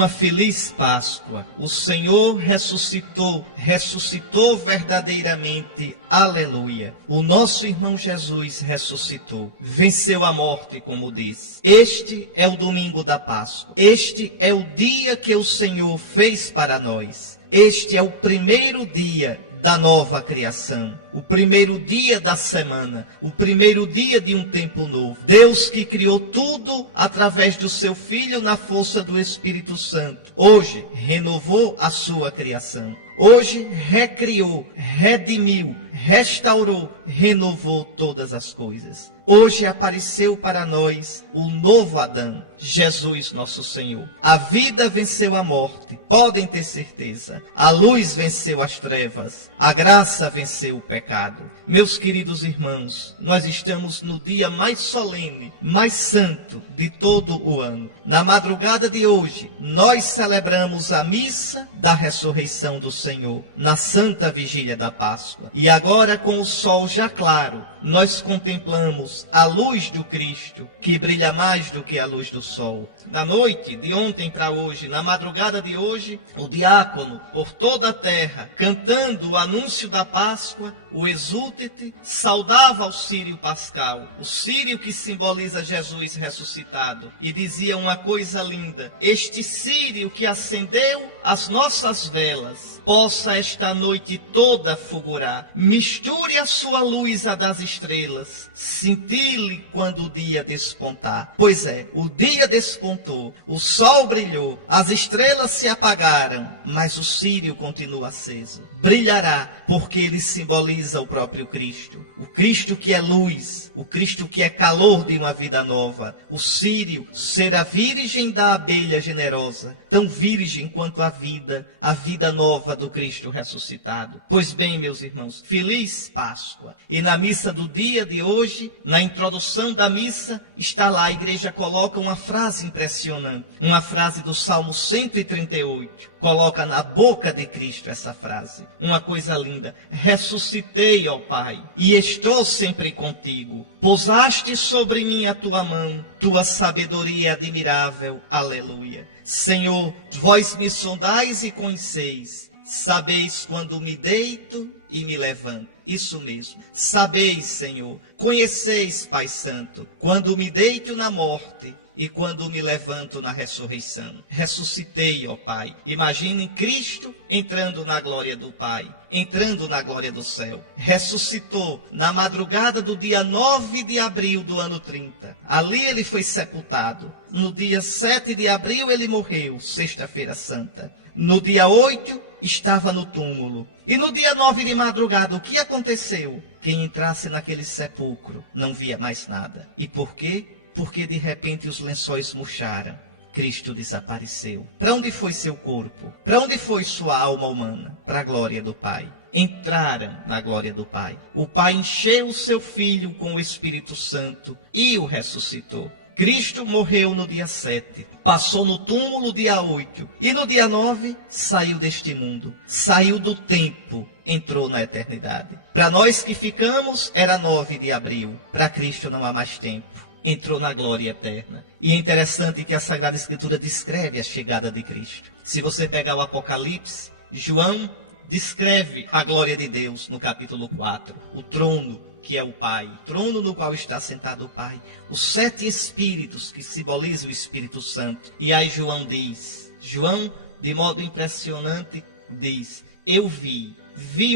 uma feliz Páscoa. O Senhor ressuscitou, ressuscitou verdadeiramente. Aleluia. O nosso irmão Jesus ressuscitou, venceu a morte, como diz. Este é o domingo da Páscoa. Este é o dia que o Senhor fez para nós. Este é o primeiro dia da nova criação, o primeiro dia da semana, o primeiro dia de um tempo novo. Deus que criou tudo através do seu Filho na força do Espírito Santo, hoje renovou a sua criação. Hoje recriou, redimiu, restaurou, renovou todas as coisas. Hoje apareceu para nós o novo Adão, Jesus nosso Senhor. A vida venceu a morte, podem ter certeza. A luz venceu as trevas, a graça venceu o pecado. Meus queridos irmãos, nós estamos no dia mais solene, mais santo de todo o ano. Na madrugada de hoje, nós celebramos a missa da ressurreição do Senhor, na Santa Vigília da Páscoa. E agora, com o sol já claro, nós contemplamos a luz do Cristo, que brilha mais do que a luz do sol. Na noite, de ontem para hoje, na madrugada de hoje, o diácono, por toda a terra, cantando o anúncio da Páscoa, o Exultet, saudava o Círio Pascal, o Círio que simboliza Jesus ressuscitado, e dizia uma coisa linda: este Círio que acendeu as nossas velas, possa esta noite toda fulgurar, misture a sua luz à das estrelas, cintile quando o dia despontar. Pois é, o dia despontou, o sol brilhou, as estrelas se apagaram, mas o Círio continua aceso. Brilhará, porque ele simboliza o próprio Cristo. O Cristo que é luz, o Cristo que é calor de uma vida nova. O Círio será virgem da abelha generosa, tão virgem quanto a vida nova do Cristo ressuscitado. Pois bem, meus irmãos, feliz Páscoa. E na missa do dia de hoje, na introdução da missa, está lá, a igreja coloca uma frase impressionante, uma frase do Salmo 138. Coloca na boca de Cristo essa frase, uma coisa linda: ressuscitei, ó Pai, e estou sempre contigo. Pousaste sobre mim a tua mão, tua sabedoria é admirável. Aleluia. Senhor, vós me sondais e conheceis, sabeis quando me deito e me levanto. Isso mesmo. Sabeis, Senhor, conheceis, Pai Santo, quando me deito na morte e quando me levanto na ressurreição. Ressuscitei, ó Pai. Imaginem Cristo entrando na glória do Pai, entrando na glória do céu. Ressuscitou na madrugada do dia 9 de abril do ano 30. Ali ele foi sepultado. No dia 7 de abril ele morreu, sexta-feira santa. No dia 8 estava no túmulo. E no dia 9 de madrugada, o que aconteceu? Quem entrasse naquele sepulcro não via mais nada. E por quê? Porque de repente os lençóis murcharam. Cristo desapareceu. Para onde foi seu corpo? Para onde foi sua alma humana? Para a glória do Pai. Entraram na glória do Pai. O Pai encheu o seu Filho com o Espírito Santo e o ressuscitou. Cristo morreu no dia 7, passou no túmulo dia 8 e no dia 9 saiu deste mundo, saiu do tempo, entrou na eternidade. Para nós que ficamos era 9 de abril, para Cristo não há mais tempo, entrou na glória eterna. E é interessante que a Sagrada Escritura descreve a chegada de Cristo. Se você pegar o Apocalipse, João descreve a glória de Deus no capítulo 4, o trono que é o Pai, o trono no qual está sentado o Pai, os 7 Espíritos que simbolizam o Espírito Santo. E aí João diz, João de modo impressionante diz: eu vi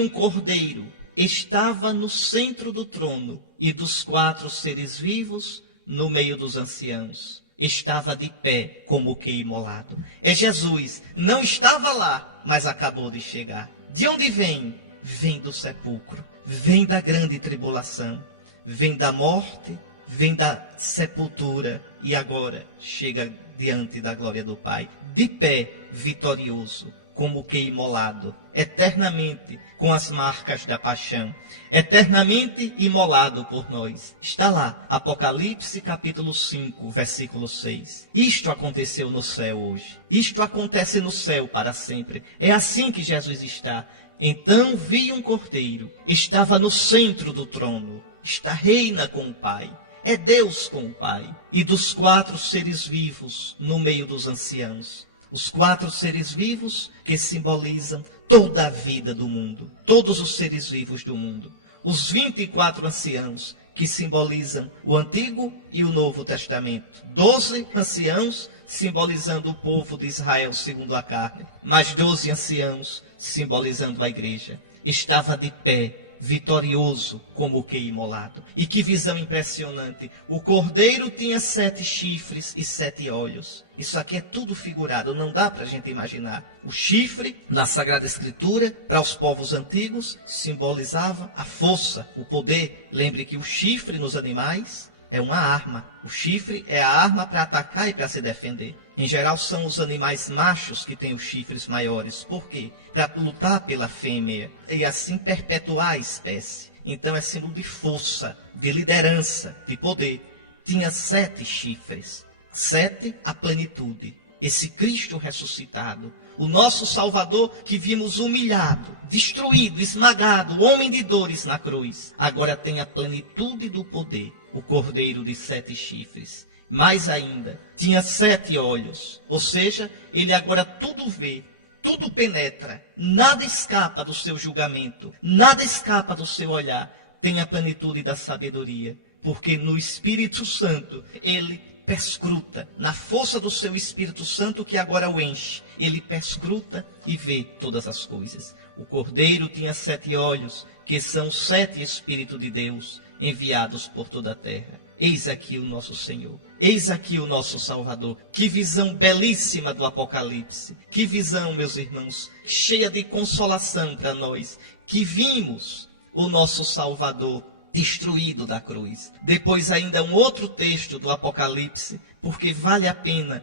um cordeiro, estava no centro do trono e dos 4 seres vivos no meio dos anciãos. Estava de pé como que imolado. É Jesus, não estava lá, mas acabou de chegar. De onde vem? Vem do sepulcro. Vem da grande tribulação, vem da morte, vem da sepultura e agora chega diante da glória do Pai, de pé, vitorioso, como que imolado, eternamente com as marcas da paixão, eternamente imolado por nós. Está lá, Apocalipse capítulo 5, versículo 6. Isto aconteceu no céu hoje, isto acontece no céu para sempre. É assim que Jesus está. Então vi um cordeiro, estava no centro do trono, reina com o Pai, é Deus com o Pai, e dos 4 seres vivos no meio dos anciãos. Os 4 seres vivos que simbolizam toda a vida do mundo, todos os seres vivos do mundo. Os 24 anciãos que simbolizam o Antigo e o Novo Testamento. 12 anciãos simbolizando o povo de Israel segundo a carne, mais 12 anciãos simbolizando a igreja. Estava de pé, vitorioso como o que imolado. E que visão impressionante! O cordeiro tinha 7 chifres e 7 olhos. Isso aqui é tudo figurado, não dá para a gente imaginar. O chifre, na Sagrada Escritura, para os povos antigos, simbolizava a força, o poder. Lembre que o chifre nos animais é uma arma. O chifre é a arma para atacar e para se defender. Em geral, são os animais machos que têm os chifres maiores. Por quê? Para lutar pela fêmea e assim perpetuar a espécie. Então é símbolo de força, de liderança, de poder. Tinha 7 chifres. 7, a plenitude. Esse Cristo ressuscitado, o nosso Salvador que vimos humilhado, destruído, esmagado, homem de dores na cruz. Agora tem a plenitude do poder, o cordeiro de 7 chifres. Mais ainda, tinha 7 olhos, ou seja, ele agora tudo vê, tudo penetra, nada escapa do seu julgamento, nada escapa do seu olhar. Tem a plenitude da sabedoria, porque no Espírito Santo ele perscruta, na força do seu Espírito Santo que agora o enche, ele perscruta e vê todas as coisas. O cordeiro tinha 7 olhos, que são 7 Espíritos de Deus enviados por toda a terra. Eis aqui o nosso Senhor, eis aqui o nosso Salvador. Que visão belíssima do Apocalipse, que visão, meus irmãos, cheia de consolação para nós, que vimos o nosso Salvador destruído da cruz. Depois ainda um outro texto do Apocalipse, porque vale a pena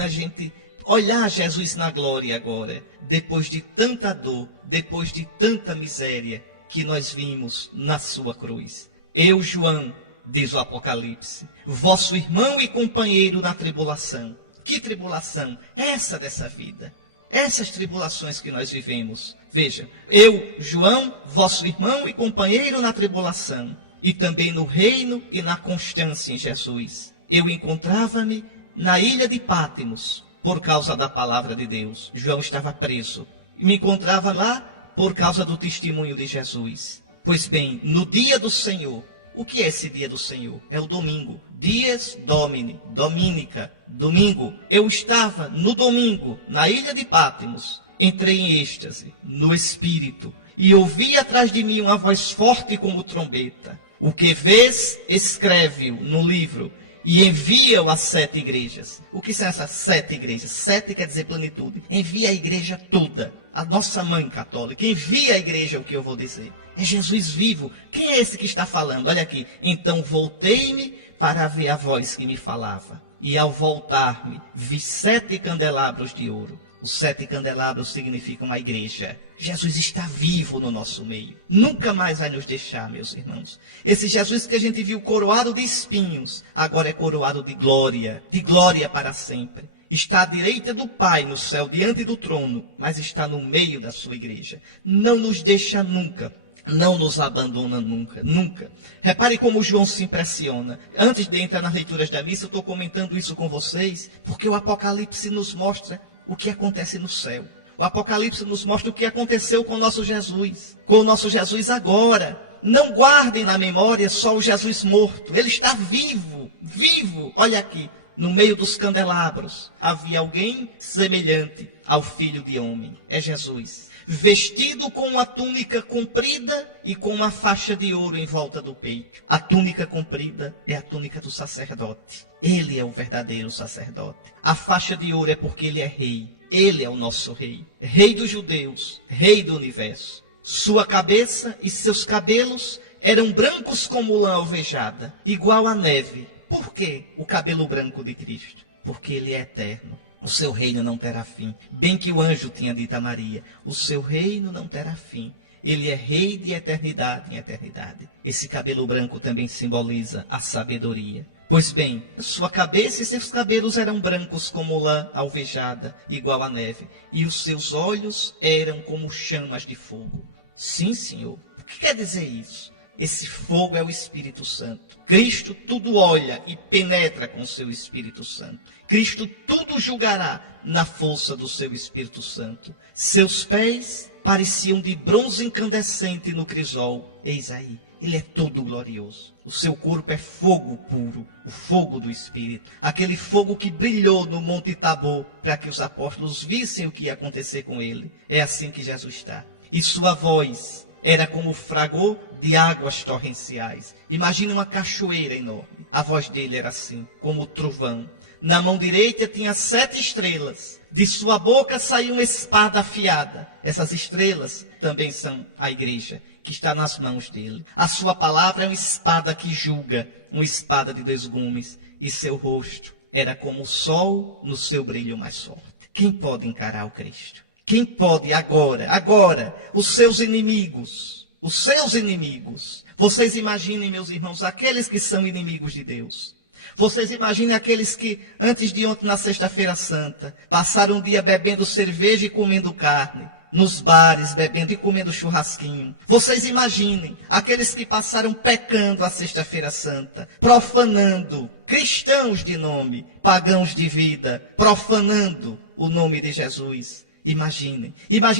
a gente olhar Jesus na glória agora, depois de tanta dor, depois de tanta miséria que nós vimos na sua cruz. Eu, João, diz o Apocalipse, vosso irmão e companheiro na tribulação. Que tribulação? Essa dessa vida. Essas tribulações que nós vivemos. Veja, eu, João, vosso irmão e companheiro na tribulação, e também no reino e na constância em Jesus. Eu encontrava-me na ilha de Pátimos, por causa da palavra de Deus. João estava preso. E me encontrava lá por causa do testemunho de Jesus. Pois bem, no dia do Senhor, o que é esse dia do Senhor? É o domingo. Dies Domini, Dominica, domingo. Eu estava no domingo, na ilha de Pátimos. Entrei em êxtase, no Espírito, e ouvi atrás de mim uma voz forte como trombeta. O que vês, escreve-o no livro e envia-o às 7 igrejas. O que são essas 7 igrejas? 7 quer dizer plenitude. Envia a igreja toda, a nossa mãe católica. Envia a igreja o que eu vou dizer. É Jesus vivo. Quem é esse que está falando? Olha aqui. Então voltei-me para ver a voz que me falava. E ao voltar-me, vi 7 candelabros de ouro. Os 7 candelabros significam a igreja. Jesus está vivo no nosso meio. Nunca mais vai nos deixar, meus irmãos. Esse Jesus que a gente viu coroado de espinhos, agora é coroado de glória para sempre. Está à direita do Pai no céu, diante do trono, mas está no meio da sua igreja. Não nos deixa nunca. Não nos abandona nunca, nunca. Repare como João se impressiona. Antes de entrar nas leituras da missa, eu estou comentando isso com vocês, porque o Apocalipse nos mostra o que acontece no céu. O Apocalipse nos mostra o que aconteceu com o nosso Jesus agora. Não guardem na memória só o Jesus morto. Ele está vivo, vivo. Olha aqui, no meio dos candelabros, havia alguém semelhante ao Filho de Homem. É Jesus. Vestido com uma túnica comprida e com uma faixa de ouro em volta do peito. A túnica comprida é a túnica do sacerdote. Ele é o verdadeiro sacerdote. A faixa de ouro é porque ele é rei. Ele é o nosso rei. Rei dos judeus, rei do universo. Sua cabeça e seus cabelos eram brancos como lã alvejada, igual à neve. Por que o cabelo branco de Cristo? Porque ele é eterno. O seu reino não terá fim. Bem que o anjo tinha dito a Maria, o seu reino não terá fim. Ele é rei de eternidade em eternidade. Esse cabelo branco também simboliza a sabedoria. Pois bem, sua cabeça e seus cabelos eram brancos como lã alvejada, igual à neve. E os seus olhos eram como chamas de fogo. Sim, Senhor. O que quer dizer isso? Esse fogo é o Espírito Santo. Cristo tudo olha e penetra com o seu Espírito Santo. Cristo tudo julgará na força do seu Espírito Santo. Seus pés pareciam de bronze incandescente no crisol. Eis aí, ele é todo glorioso. O seu corpo é fogo puro, o fogo do Espírito. Aquele fogo que brilhou no Monte Tabor para que os apóstolos vissem o que ia acontecer com ele. É assim que Jesus está. E sua voz era como o fragor de águas torrenciais. Imagine uma cachoeira enorme. A voz dele era assim, como o trovão. Na mão direita tinha 7 estrelas. De sua boca saiu uma espada afiada. Essas estrelas também são a igreja, que está nas mãos dele. A sua palavra é uma espada que julga, uma espada de 2 gumes. E seu rosto era como o sol no seu brilho mais forte. Quem pode encarar o Cristo? Quem pode agora, os seus inimigos, vocês imaginem, meus irmãos, aqueles que são inimigos de Deus. Vocês imaginem aqueles que, antes de ontem, na Sexta-feira Santa, passaram um dia bebendo cerveja e comendo carne, nos bares, bebendo e comendo churrasquinho. Vocês imaginem aqueles que passaram pecando a Sexta-feira Santa, profanando, cristãos de nome, pagãos de vida, profanando o nome de Jesus. Imaginem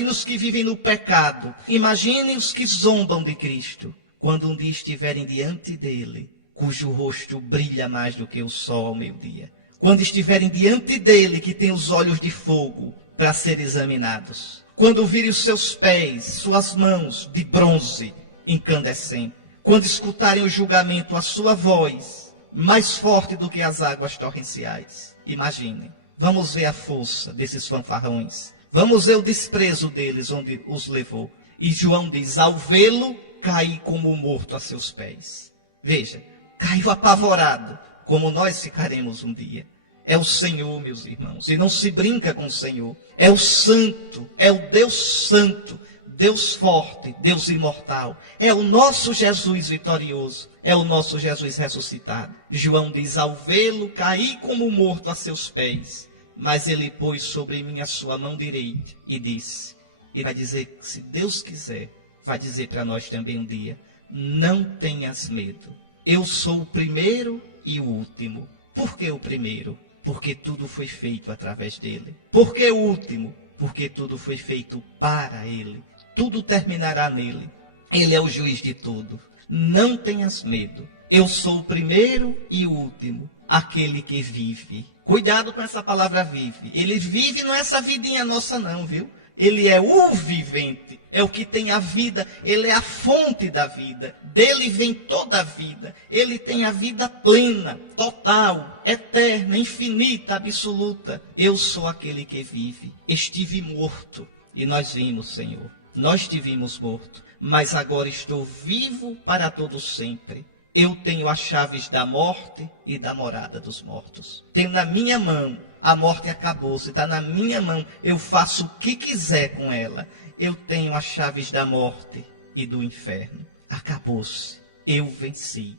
os que vivem no pecado, imaginem os que zombam de Cristo, quando um dia estiverem diante dele, cujo rosto brilha mais do que o sol ao meio-dia. Quando estiverem diante dele, que tem os olhos de fogo para ser examinados. Quando virem os seus pés, suas mãos de bronze incandescente. Quando escutarem o julgamento, a sua voz, mais forte do que as águas torrenciais. Imaginem. Vamos ver a força desses fanfarrões. Vamos ver o desprezo deles, onde os levou. E João diz, ao vê-lo, caí como morto a seus pés. Veja, caiu apavorado, como nós ficaremos um dia. É o Senhor, meus irmãos, e não se brinca com o Senhor. É o Santo, é o Deus Santo, Deus forte, Deus imortal. É o nosso Jesus vitorioso, é o nosso Jesus ressuscitado. João diz, ao vê-lo, caí como morto a seus pés. Mas ele pôs sobre mim a sua mão direita e disse, ele vai dizer, se Deus quiser, vai dizer para nós também um dia, não tenhas medo. Eu sou o primeiro e o último. Por que o primeiro? Porque tudo foi feito através dele. Por que o último? Porque tudo foi feito para ele. Tudo terminará nele. Ele é o juiz de tudo. Não tenhas medo. Eu sou o primeiro e o último, aquele que vive. Cuidado com essa palavra vive. Ele vive, não é essa vidinha nossa não, viu? Ele é o vivente, é o que tem a vida, ele é a fonte da vida. Dele vem toda a vida. Ele tem a vida plena, total, eterna, infinita, absoluta. Eu sou aquele que vive. Estive morto e nós vimos, Senhor. Nós te vimos morto, mas agora estou vivo para todo sempre. Eu tenho as chaves da morte e da morada dos mortos. Tenho na minha mão, a morte acabou, se está na minha mão, eu faço o que quiser com ela. Eu tenho as chaves da morte e do inferno. Acabou-se, eu venci,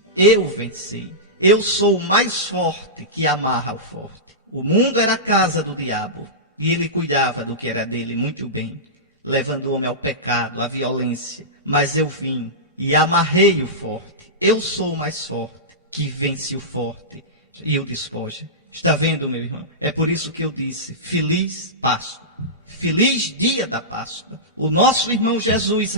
Eu sou o mais forte que amarra o forte. O mundo era a casa do diabo, e ele cuidava do que era dele muito bem, levando o homem ao pecado, à violência. Mas eu vim e amarrei o forte. Eu sou o mais forte, que vence o forte e o despoja. Está vendo, meu irmão? É por isso que eu disse, feliz Páscoa. Feliz dia da Páscoa. O nosso irmão Jesus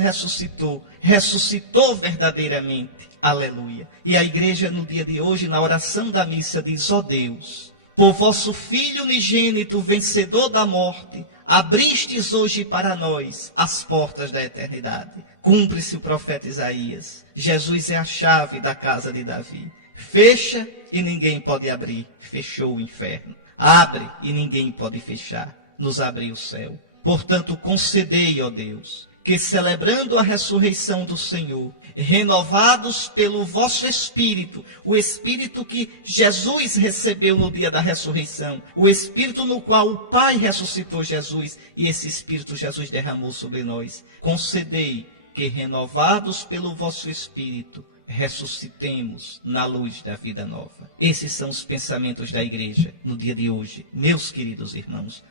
ressuscitou verdadeiramente. Aleluia. E a igreja no dia de hoje, na oração da missa, diz, ó Deus, por vosso Filho unigênito, vencedor da morte, abristes hoje para nós as portas da eternidade. Cumpre-se o profeta Isaías. Jesus é a chave da casa de Davi. Fecha e ninguém pode abrir. Fechou o inferno. Abre e ninguém pode fechar. Nos abriu o céu. Portanto, concedei, ó Deus, que celebrando a ressurreição do Senhor, renovados pelo vosso Espírito, o Espírito que Jesus recebeu no dia da ressurreição, o Espírito no qual o Pai ressuscitou Jesus, e esse Espírito Jesus derramou sobre nós, concedei que renovados pelo vosso Espírito, ressuscitemos na luz da vida nova. Esses são os pensamentos da igreja no dia de hoje, meus queridos irmãos.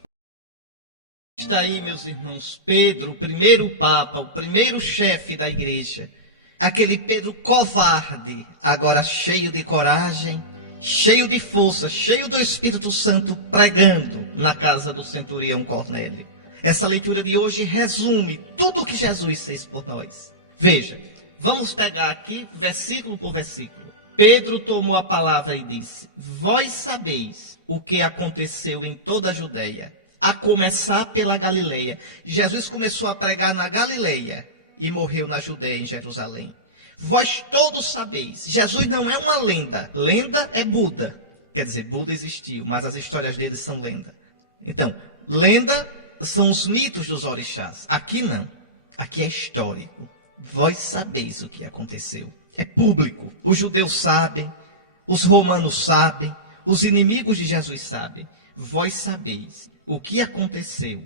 Está aí, meus irmãos, Pedro, o primeiro Papa, o primeiro chefe da igreja, Aquele Pedro covarde, agora cheio de coragem, cheio de força, cheio do Espírito Santo, pregando na casa do centurião Cornélio. Essa leitura de hoje resume tudo o que Jesus fez por nós. Veja, vamos pegar aqui versículo por versículo. Pedro tomou a palavra e disse: vós sabeis o que aconteceu em toda a Judeia, a começar pela Galileia. Jesus começou a pregar na Galileia e morreu na Judeia, em Jerusalém. Vós todos sabeis, Jesus não é uma lenda. Lenda é Buda. Quer dizer, Buda existiu, mas as histórias dele são lenda. Então, lenda são os mitos dos orixás. Aqui não. Aqui é histórico. Vós sabeis o que aconteceu. É público. Os judeus sabem, os romanos sabem, os inimigos de Jesus sabem. Vós sabeis o que aconteceu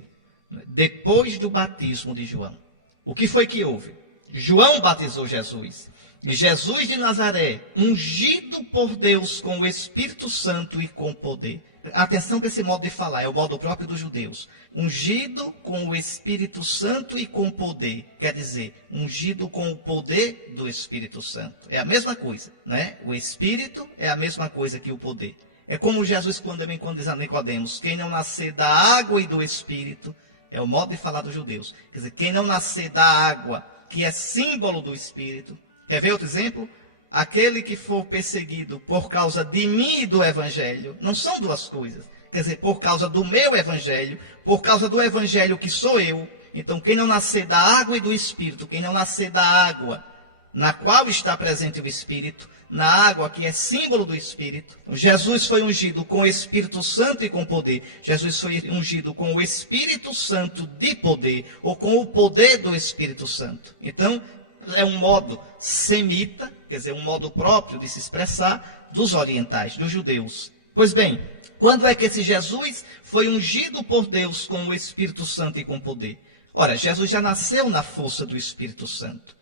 depois do batismo de João. O que foi que houve? João batizou Jesus. Jesus de Nazaré, ungido por Deus com o Espírito Santo e com poder. Atenção para esse modo de falar, é o modo próprio dos judeus. Ungido com o Espírito Santo e com poder. Quer dizer, ungido com o poder do Espírito Santo. É a mesma coisa, né? O Espírito é a mesma coisa que o poder. É como Jesus quando diz a Nicodemos: quem não nascer da água e do Espírito, é o modo de falar dos judeus. Quer dizer, quem não nascer da água, que é símbolo do Espírito. Quer ver outro exemplo? Aquele que for perseguido por causa de mim e do Evangelho, não são duas coisas. Quer dizer, por causa do meu Evangelho, por causa do Evangelho que sou eu. Então, quem não nascer da água e do Espírito, quem não nascer da água na qual está presente o Espírito, na água que é símbolo do Espírito. Jesus foi ungido com o Espírito Santo e com poder. Jesus foi ungido com o Espírito Santo de poder, ou com o poder do Espírito Santo. Então, é um modo semita, quer dizer, um modo próprio de se expressar dos orientais, dos judeus. Pois bem, quando é que esse Jesus foi ungido por Deus com o Espírito Santo e com poder? Ora, Jesus já nasceu na força do Espírito Santo.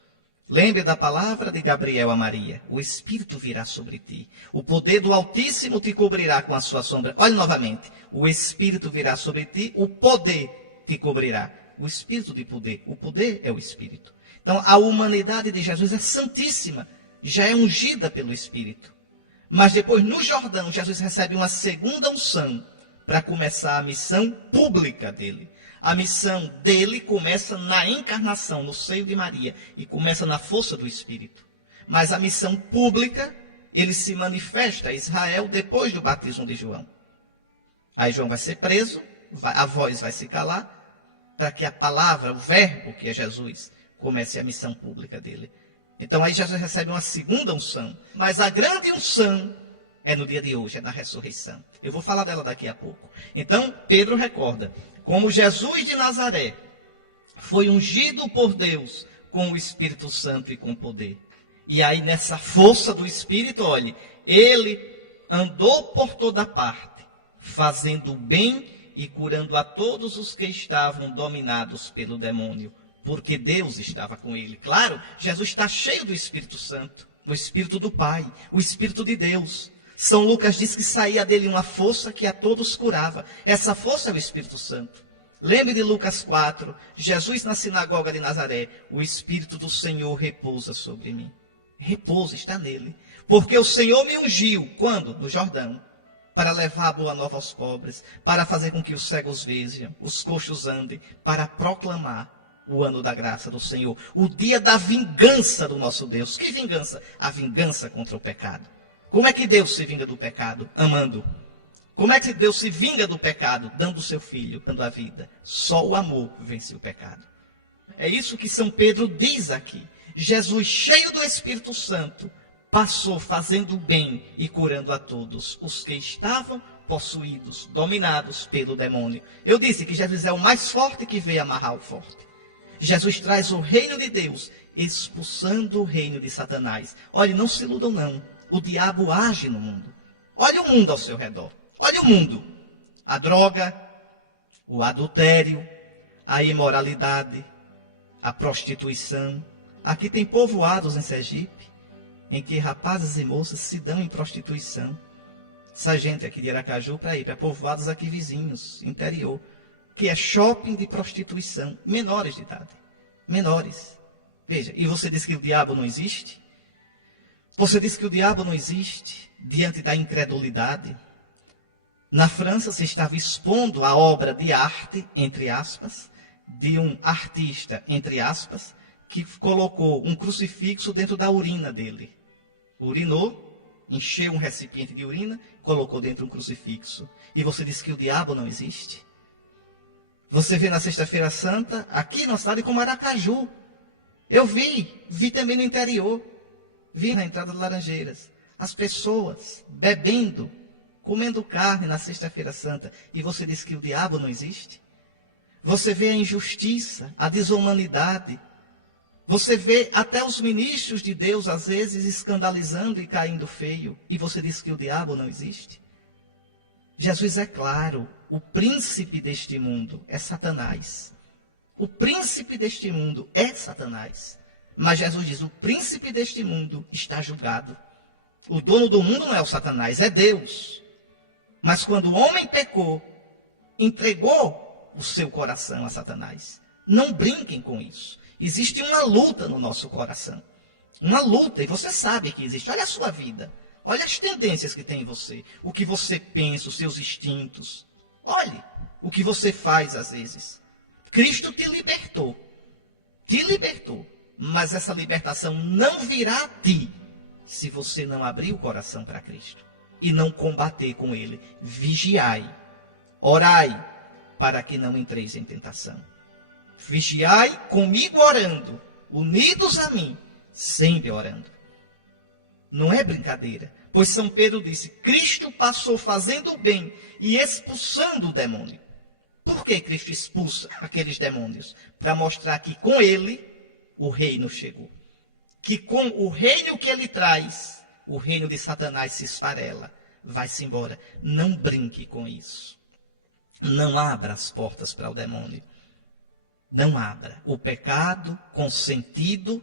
Lembre da palavra de Gabriel a Maria: o Espírito virá sobre ti, o poder do Altíssimo te cobrirá com a sua sombra. Olhe novamente: o Espírito virá sobre ti, o poder te cobrirá. O Espírito de poder, o poder é o Espírito. Então, a humanidade de Jesus é santíssima, já é ungida pelo Espírito. Mas depois, no Jordão, Jesus recebe uma segunda unção para começar a missão pública dele. A missão dele começa na encarnação, no seio de Maria, e começa na força do Espírito. Mas a missão pública, ele se manifesta a Israel depois do batismo de João. Aí João vai ser preso, a voz vai se calar, para que a palavra, o verbo que é Jesus, comece a missão pública dele. Então aí Jesus recebe uma segunda unção. Mas a grande unção é no dia de hoje, é na ressurreição. Eu vou falar dela daqui a pouco. Então, Pedro recorda: como Jesus de Nazaré foi ungido por Deus com o Espírito Santo e com poder. E aí nessa força do Espírito, olhe, ele andou por toda parte, fazendo bem e curando a todos os que estavam dominados pelo demônio, porque Deus estava com ele. Claro, Jesus está cheio do Espírito Santo, o Espírito do Pai, o Espírito de Deus. São Lucas diz que saía dele uma força que a todos curava. Essa força é o Espírito Santo. Lembre de Lucas 4, Jesus na sinagoga de Nazaré: o Espírito do Senhor repousa sobre mim. Repousa, está nele. Porque o Senhor me ungiu, quando? No Jordão, para levar a boa nova aos pobres, para fazer com que os cegos vejam, os coxos andem, para proclamar o ano da graça do Senhor, o dia da vingança do nosso Deus. Que vingança? A vingança contra o pecado. Como é que Deus se vinga do pecado? Amando. Como é que Deus se vinga do pecado? Dando o seu filho, dando a vida. Só o amor vence o pecado. É isso que São Pedro diz aqui. Jesus, cheio do Espírito Santo, passou fazendo bem e curando a todos os que estavam possuídos, dominados pelo demônio. Eu disse que Jesus é o mais forte que veio amarrar o forte. Jesus traz o reino de Deus, expulsando o reino de Satanás. Olhe, não se iludam não. O diabo age no mundo. Olhe o mundo ao seu redor. Olhe o mundo. A droga, o adultério, a imoralidade, a prostituição. Aqui tem povoados em Sergipe, em que rapazes e moças se dão em prostituição. Essa gente aqui de Aracaju para ir para povoados aqui vizinhos, interior, que é shopping de prostituição, menores de idade, menores. Veja, e você diz que o diabo não existe? Você diz que o diabo não existe diante da incredulidade? Na França se estava expondo a obra de arte, entre aspas, de um artista, entre aspas, que colocou um crucifixo dentro da urina dele. Urinou, encheu um recipiente de urina, colocou dentro um crucifixo. E você diz que o diabo não existe? Você vê na Sexta-feira Santa, aqui na cidade como Aracaju. Eu vi também no interior, vi na entrada de Laranjeiras, as pessoas bebendo, comendo carne na Sexta-feira Santa, e você diz que o diabo não existe? Você vê a injustiça, a desumanidade, você vê até os ministros de Deus, às vezes, escandalizando e caindo feio, e você diz que o diabo não existe? Jesus é claro, o príncipe deste mundo é Satanás. O príncipe deste mundo é Satanás. Mas Jesus diz, o príncipe deste mundo está julgado. O dono do mundo não é o Satanás, é Deus. Mas quando o homem pecou, entregou o seu coração a Satanás. Não brinquem com isso. Existe uma luta no nosso coração. Uma luta, e você sabe que existe. Olha a sua vida. Olha as tendências que tem em você. O que você pensa, os seus instintos. Olhe o que você faz às vezes. Cristo te libertou. Te libertou. Mas essa libertação não virá a ti se você não abrir o coração para Cristo. E não combater com Ele. Vigiai. Orai para que não entreis em tentação. Vigiai comigo orando. Unidos a mim. Sempre orando. Não é brincadeira. Pois São Pedro disse, Cristo passou fazendo o bem e expulsando o demônio. Por que Cristo expulsa aqueles demônios? Para mostrar que com ele o reino chegou. Que com o reino que ele traz, o reino de Satanás se esfarela, vai-se embora. Não brinque com isso. Não abra as portas para o demônio. Não abra. O pecado consentido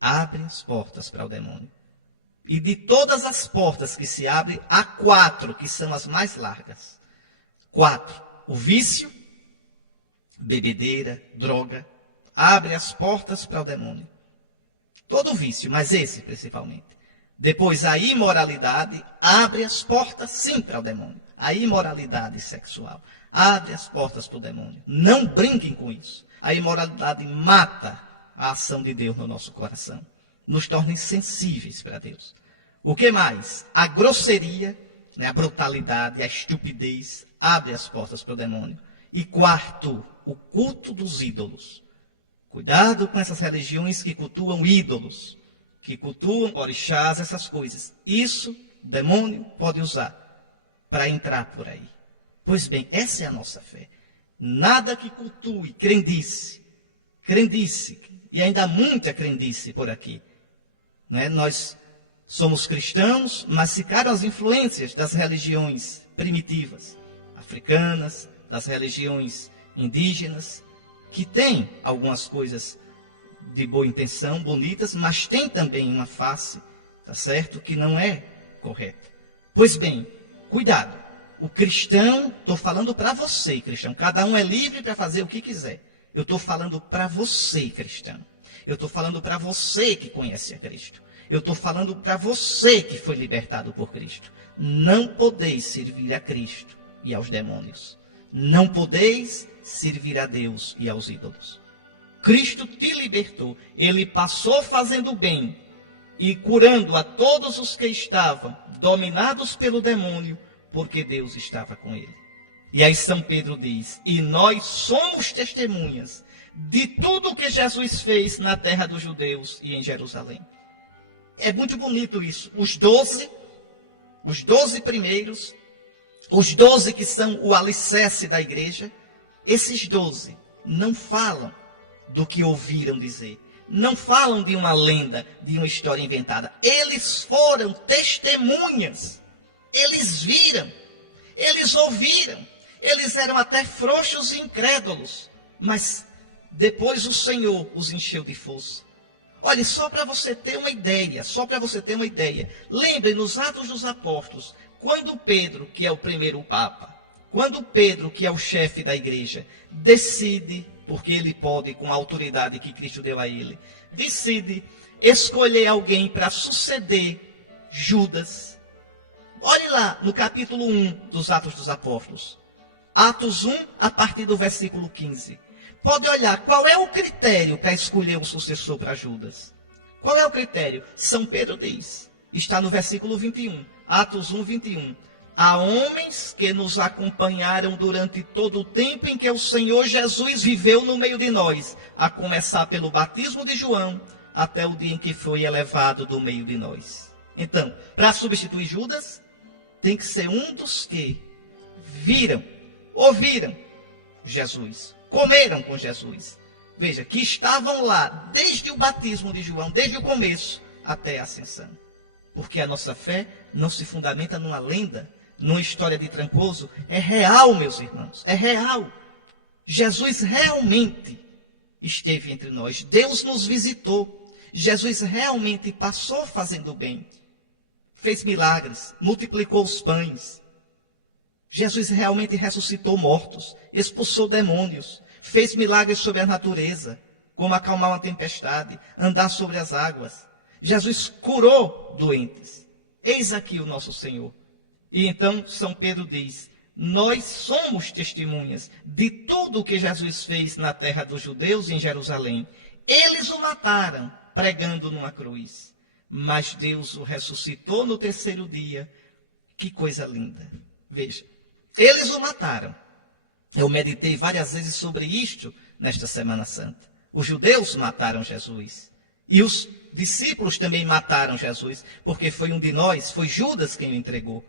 abre as portas para o demônio. E de todas as portas que se abrem, há 4 que são as mais largas. 4. O vício, bebedeira, droga, abre as portas para o demônio. Todo vício, mas esse principalmente. Depois a imoralidade abre as portas sim para o demônio. A imoralidade sexual abre as portas para o demônio. Não brinquem com isso. A imoralidade mata a ação de Deus no nosso coração. Nos torna insensíveis para Deus. O que mais? A grosseria, né, a brutalidade, a estupidez abre as portas para o demônio. E 4, o culto dos ídolos. Cuidado com essas religiões que cultuam ídolos, que cultuam orixás, essas coisas. Isso o demônio pode usar para entrar por aí. Pois bem, essa é a nossa fé. Nada que cultue crendice, e ainda há muita crendice por aqui. Né? Nós somos cristãos, mas ficaram as influências das religiões primitivas, africanas, das religiões indígenas, que têm algumas coisas de boa intenção, bonitas, mas tem também uma face, tá certo, que não é correta. Pois bem, cuidado. O cristão, estou falando para você, cristão. Cada um é livre para fazer o que quiser. Eu estou falando para você, cristão. Eu estou falando para você que conhece a Cristo. Eu estou falando para você que foi libertado por Cristo. Não podeis servir a Cristo e aos demônios. Não podeis servir a Deus e aos ídolos. Cristo te libertou. Ele passou fazendo bem e curando a todos os que estavam dominados pelo demônio, porque Deus estava com ele. E aí São Pedro diz, e nós somos testemunhas de tudo o que Jesus fez na terra dos judeus e em Jerusalém. É muito bonito isso. Os 12 primeiros, os 12 que são o alicerce da igreja, esses 12 não falam do que ouviram dizer. Não falam de uma lenda, de uma história inventada. Eles foram testemunhas. Eles viram, eles ouviram, eles eram até frouxos e incrédulos, mas depois o Senhor os encheu de força. Olha, só para você ter uma ideia, lembre nos Atos dos Apóstolos, quando Pedro, que é o primeiro Papa, quando Pedro, que é o chefe da igreja, decide porque ele pode, com a autoridade que Cristo deu a ele, decide escolher alguém para suceder Judas. Olhe lá no capítulo 1 dos Atos dos Apóstolos. Atos 1, a partir do versículo 15. Pode olhar qual é o critério para escolher um sucessor para Judas. Qual é o critério? São Pedro diz, está no versículo 21, Atos 1, 21. Há homens que nos acompanharam durante todo o tempo em que o Senhor Jesus viveu no meio de nós, a começar pelo batismo de João, até o dia em que foi elevado do meio de nós. Então, para substituir Judas, tem que ser um dos que viram, ouviram Jesus, comeram com Jesus. Veja, que estavam lá desde o batismo de João, desde o começo até a ascensão. Porque a nossa fé não se fundamenta numa lenda, numa história de Trancoso. É real, meus irmãos, é real. Jesus realmente esteve entre nós. Deus nos visitou. Jesus realmente passou fazendo bem. Fez milagres, multiplicou os pães. Jesus realmente ressuscitou mortos, expulsou demônios, fez milagres sobre a natureza, como acalmar uma tempestade, andar sobre as águas. Jesus curou doentes. Eis aqui o nosso Senhor. E então São Pedro diz, nós somos testemunhas de tudo o que Jesus fez na terra dos judeus e em Jerusalém. Eles o mataram, pregando numa cruz. Mas Deus o ressuscitou no terceiro dia. Que coisa linda. Veja, eles o mataram. Eu meditei várias vezes sobre isto nesta Semana Santa. Os judeus mataram Jesus. E os discípulos também mataram Jesus, porque foi um de nós, foi Judas quem o entregou.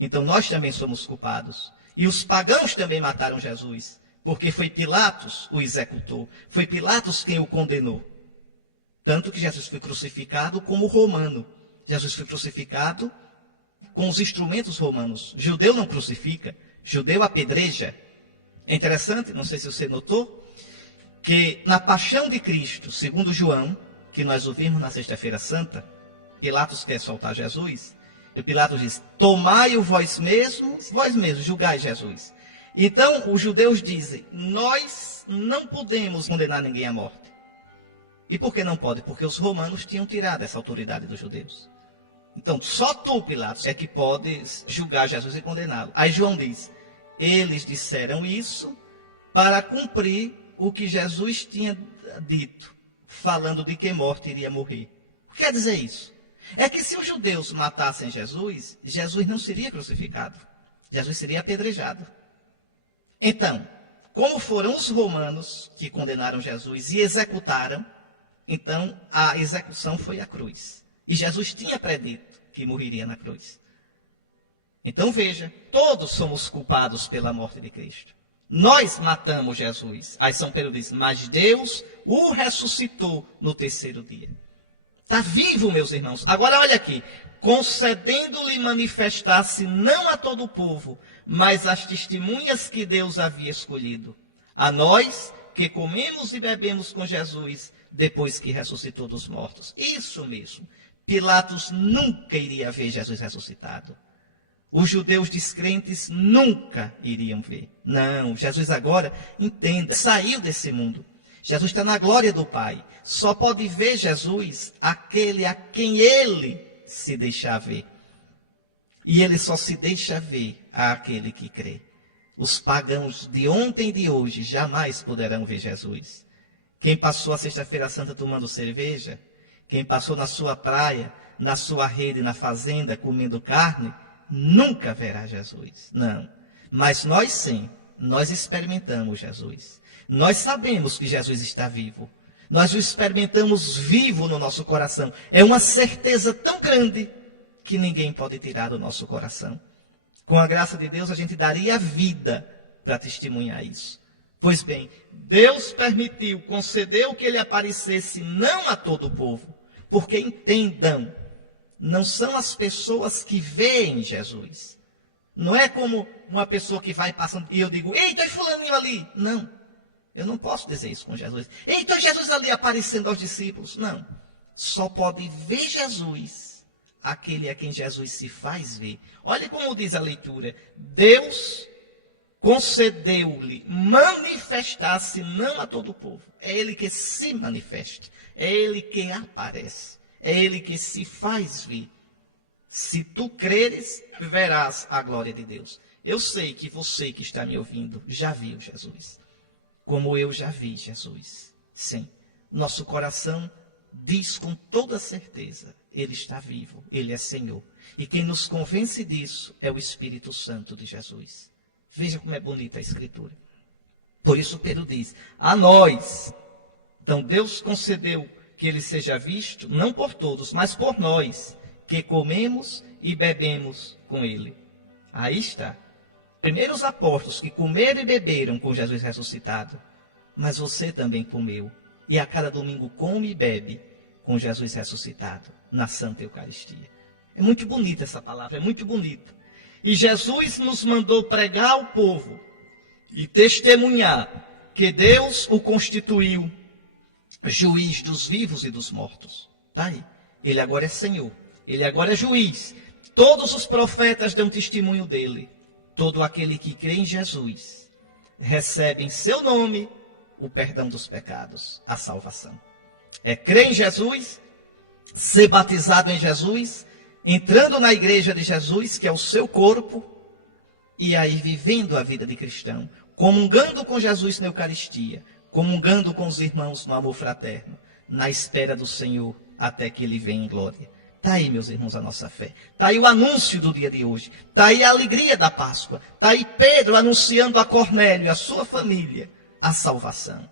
Então nós também somos culpados. E os pagãos também mataram Jesus, porque foi Pilatos o executou. Foi Pilatos quem o condenou. Tanto que Jesus foi crucificado como romano. Jesus foi crucificado com os instrumentos romanos. Judeu não crucifica, judeu apedreja. É interessante, não sei se você notou, que na paixão de Cristo, segundo João, que nós ouvimos na Sexta-feira Santa, Pilatos quer soltar Jesus, e Pilatos diz, tomai-o vós mesmos, julgai Jesus. Então, os judeus dizem, nós não podemos condenar ninguém à morte. E por que não pode? Porque os romanos tinham tirado essa autoridade dos judeus. Então, só tu, Pilatos, é que podes julgar Jesus e condená-lo. Aí João diz, eles disseram isso para cumprir o que Jesus tinha dito, falando de que morte iria morrer. O que quer dizer isso? É que se os judeus matassem Jesus, Jesus não seria crucificado. Jesus seria apedrejado. Então, como foram os romanos que condenaram Jesus e executaram, então a execução foi a cruz. E Jesus tinha predito que morreria na cruz. Então veja, todos somos culpados pela morte de Cristo. Nós matamos Jesus. Aí São Pedro diz, mas Deus o ressuscitou no terceiro dia. Está vivo, meus irmãos. Agora olha aqui, concedendo-lhe manifestar-se não a todo o povo, mas às testemunhas que Deus havia escolhido. A nós que comemos e bebemos com Jesus depois que ressuscitou dos mortos. Isso mesmo. Pilatos nunca iria ver Jesus ressuscitado. Os judeus descrentes nunca iriam ver. Não, Jesus agora, entenda, saiu desse mundo. Jesus está na glória do Pai. Só pode ver Jesus aquele a quem ele se deixar ver. E ele só se deixa ver àquele que crê. Os pagãos de ontem e de hoje jamais poderão ver Jesus. Quem passou a Sexta-feira Santa tomando cerveja, quem passou na sua praia, na sua rede, na fazenda, comendo carne, nunca verá Jesus. Não. Mas nós sim, nós experimentamos Jesus. Nós sabemos que Jesus está vivo. Nós o experimentamos vivo no nosso coração. É uma certeza tão grande que ninguém pode tirar do nosso coração. Com a graça de Deus, a gente daria a vida para testemunhar isso. Pois bem, Deus permitiu, concedeu que ele aparecesse não a todo o povo, porque entendam, não são as pessoas que veem Jesus. Não é como uma pessoa que vai passando e eu digo, eita, é fulaninho ali. Não, eu não posso dizer isso com Jesus. Eita, Jesus ali aparecendo aos discípulos. Não, só pode ver Jesus aquele a quem Jesus se faz ver. Olha como diz a leitura, Deus concedeu-lhe manifestar-se não a todo o povo. É ele que se manifesta, é ele que aparece, é ele que se faz vir. Se tu creres, verás a glória de Deus. Eu sei que você que está me ouvindo já viu Jesus, como eu já vi Jesus. Sim, nosso coração diz com toda certeza, ele está vivo, ele é Senhor. E quem nos convence disso é o Espírito Santo de Jesus. Veja como é bonita a Escritura. Por isso Pedro diz, a nós. Então Deus concedeu que ele seja visto, não por todos, mas por nós, que comemos e bebemos com ele. Aí está. Primeiro os apóstolos que comeram e beberam com Jesus ressuscitado, mas você também comeu. E a cada domingo come e bebe com Jesus ressuscitado na Santa Eucaristia. É muito bonita essa palavra, é muito bonita. E Jesus nos mandou pregar ao povo e testemunhar que Deus o constituiu juiz dos vivos e dos mortos. Está aí. Ele agora é Senhor. Ele agora é juiz. Todos os profetas dão testemunho dele. Todo aquele que crê em Jesus recebe em seu nome o perdão dos pecados, a salvação. É crer em Jesus, ser batizado em Jesus, entrando na igreja de Jesus, que é o seu corpo, e aí vivendo a vida de cristão, comungando com Jesus na Eucaristia, comungando com os irmãos no amor fraterno, na espera do Senhor até que ele venha em glória. Está aí, meus irmãos, a nossa fé. Está aí o anúncio do dia de hoje. Está aí a alegria da Páscoa. Está aí Pedro anunciando a Cornélio e a sua família a salvação.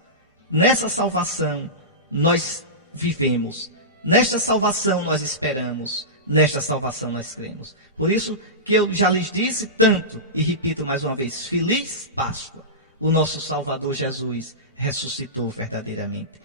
Nessa salvação nós vivemos. Nesta salvação nós esperamos. Nesta salvação nós cremos. Por isso que eu já lhes disse tanto, e repito mais uma vez, feliz Páscoa. O nosso Salvador Jesus ressuscitou verdadeiramente.